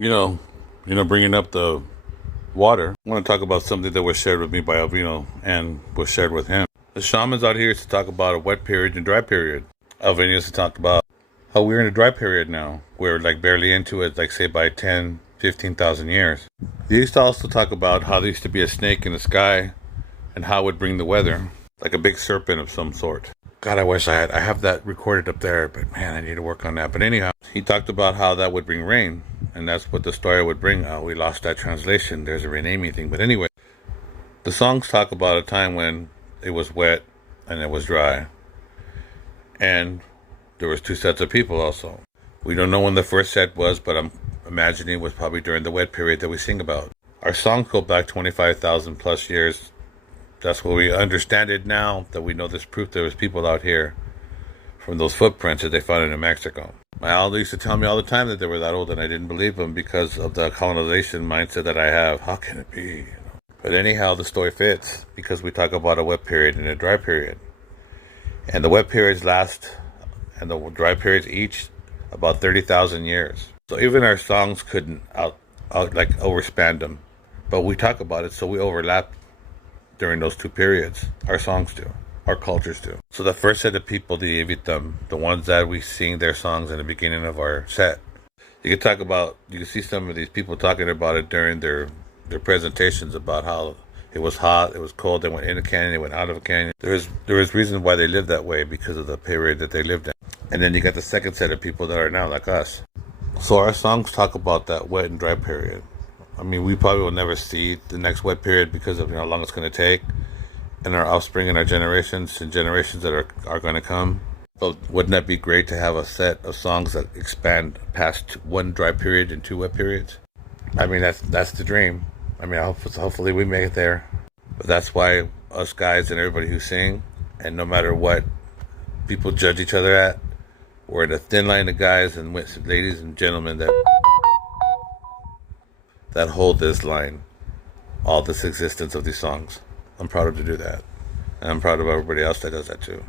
You know, bringing up the water, I want to talk about something that was shared with me by Alvino and was shared with him. The shaman's out here to talk about a wet period and dry period. Alvino used to talk about how we're in a dry period now. We're like barely into it, like say by 10, 15,000 years. They used to also talk about how there used to be a snake in the sky and how it would bring the weather, like a big serpent of some sort. God, I wish I have that recorded up there, but man, I need to work on that. But anyhow, he talked about how that would bring rain, and that's what the story would bring. We lost that translation. There's a renaming thing. But anyway, the songs talk about a time when it was wet and it was dry. And there was two sets of people also. We don't know when the first set was, but I'm imagining it was probably during the wet period that we sing about. Our songs go back 25,000 plus years. That's what we understand it now, that we know there's proof there was people out here from those footprints that they found in New Mexico. My elder used to tell me all the time that they were that old, and I didn't believe them because of the colonization mindset that I have. How can it be? But anyhow, the story fits because we talk about a wet period and a dry period. And the wet periods last, and the dry periods each, about 30,000 years. So even our songs couldn't overspan them. But we talk about it, so we overlap during those two periods. Our songs do. Our cultures do. So the first set of people, the Evitam, the ones that we sing their songs in the beginning of our set, you can see some of these people talking about it during their presentations about how it was hot, it was cold, they went in a canyon, they went out of a canyon. There is reasons why they lived that way because of the period that they lived in. And then you got the second set of people that are now like us. So our songs talk about that wet and dry period. I mean, we probably will never see the next wet period because of how long it's going to take, and our offspring and our generations that are going to come. But wouldn't that be great to have a set of songs that expand past one dry period and two wet periods? I mean, that's the dream. I mean, hopefully we make it there. But that's why us guys and everybody who sing, and no matter what people judge each other at, we're in a thin line of guys and ladies and gentlemen that hold this line, all this existence of these songs. I'm proud to do that. And I'm proud of everybody else that does that too.